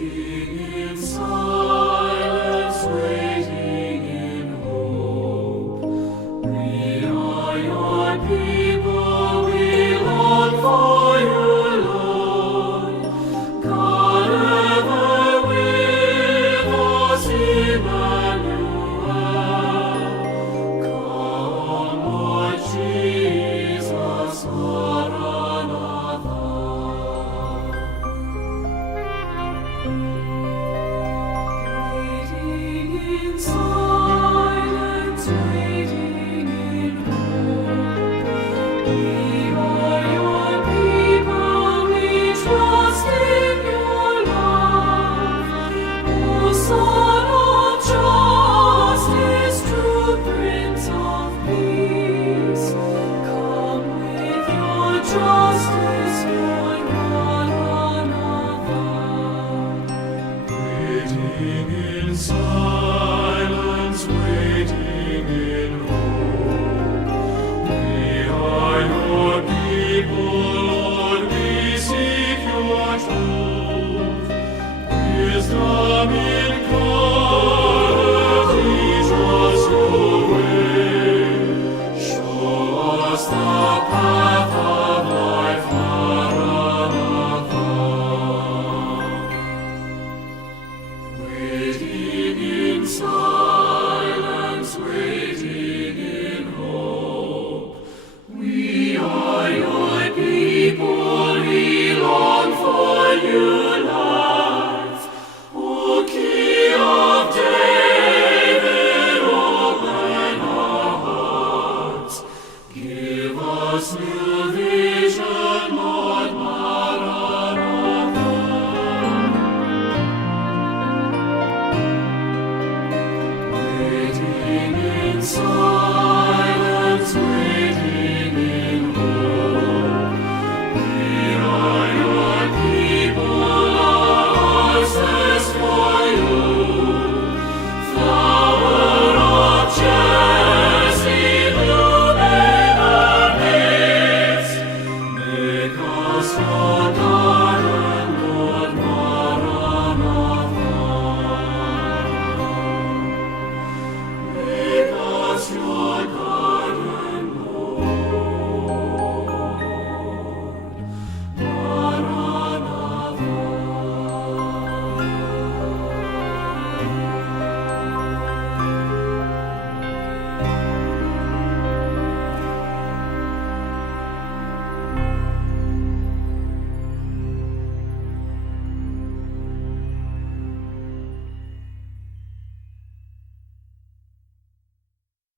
in silence, waiting in hope. We are your people, we long for you, Lord. God ever with us, Emmanuel. Come, Lord Jesus, Maranatha. Waiting in silence, waiting in hope. We are your people, we trust in your love. O Son of justice, true Prince of peace, come with your justice, Lord Maranatha. Waiting in silence, waiting in hope. We are your people, Lord, we seek your truth. Wisdom